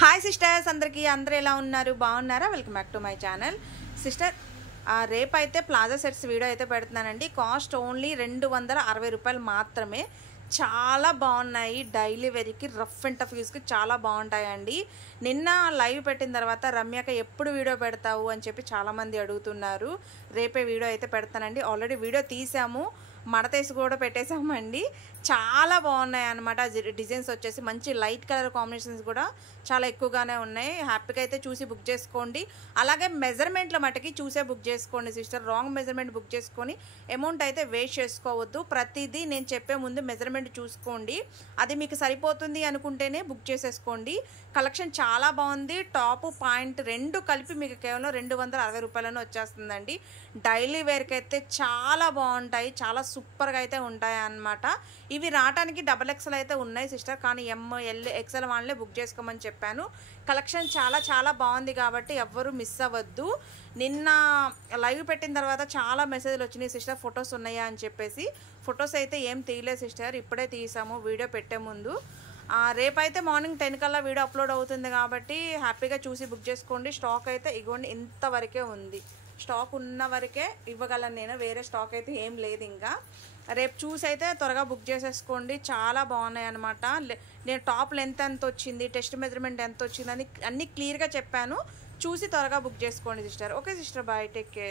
Hi sisters, అందరూ ఎలా ఉన్నారు? బాగున్నారా? Welcome back to my channel. Sister, రేపైతే ప్లాజా సెట్స్ వీడియో అయితే పెడుతున్నానండి. కాస్ట్ ఓన్లీ 260 రూపాయలు మాత్రమే. చాలా బాగున్నాయి. డైలీ వేర్కి, రఫ్ అండ్ టఫ్ యూస్కి చాలా బాగుంటాయండి. నిన్న లైవ్ పెట్టిన తర్వాత రమ్యక ఎప్పుడు వీడియో పెడతావు అని చెప్పి చాలామంది అడుగుతున్నారు. రేపే వీడియో అయితే పెడతానండి. ఆల్రెడీ వీడియో తీసాము, మడతేసి కూడా పెట్టేసామండి. చాలా బాగున్నాయి అన్నమాట. డిజైన్స్ వచ్చేసి మంచి లైట్ కలర్ కాంబినేషన్స్ కూడా చాలా ఎక్కువగానే ఉన్నాయి. హ్యాపీగా అయితే చూసి బుక్ చేసుకోండి. అలాగే మెజర్మెంట్ల మటుకి చూసే బుక్ చేసుకోండి సిస్టర్. రాంగ్ మెజర్మెంట్ బుక్ చేసుకొని అమౌంట్ అయితే వేస్ట్ చేసుకోవద్దు. ప్రతిదీ నేను చెప్పే ముందు మెజర్మెంట్ చూసుకోండి. అది మీకు సరిపోతుంది అనుకుంటేనే బుక్ చేసేసుకోండి. కలెక్షన్ చాలా బాగుంది. టాప్ పాయింట్ రెండు కలిపి మీకు కేవలం 260 రూపాయలను వచ్చేస్తుందండి. డైలీ వేర్కి అయితే చాలా బాగుంటాయి. చాలా సూపర్గా అయితే ఉంటాయి అన్నమాట. ఇవి రావడానికి XXL అయితే ఉన్నాయి సిస్టర్, కానీ ML XL వాళ్ళే బుక్ చేసుకోమని చెప్పాను. కలెక్షన్ చాలా బాగుంది కాబట్టి ఎవ్వరూ మిస్ అవ్వద్దు. నిన్న లైవ్ పెట్టిన తర్వాత చాలా మెసేజ్లు వచ్చినాయి సిస్టర్, ఫొటోస్ ఉన్నాయా అని చెప్పేసి. ఫొటోస్ అయితే ఏం తీయలేదు సిస్టర్, ఇప్పుడే తీసాము వీడియో పెట్టే ముందు. రేపైతే మార్నింగ్ 10 కల్లా వీడియో అప్లోడ్ అవుతుంది కాబట్టి హ్యాపీగా చూసి బుక్ చేసుకోండి. స్టాక్ అయితే ఇగోండి ఇంతవరకే ఉంది. స్టాక్ ఉన్న వరకే ఇవ్వగలను నేను, వేరే స్టాక్ అయితే ఏం లేదు. ఇంకా రేపు చూసి అయితే త్వరగా బుక్ చేసేసుకోండి. చాలా బాగున్నాయి అనమాట. నేను టాప్ లెంత్ ఎంత వచ్చింది, టెస్ట్ మెజర్మెంట్ ఎంత వచ్చింది అని అన్నీ క్లియర్గా చెప్పాను. చూసి త్వరగా బుక్ చేసుకోండి sister. Okay sister, bye, take care.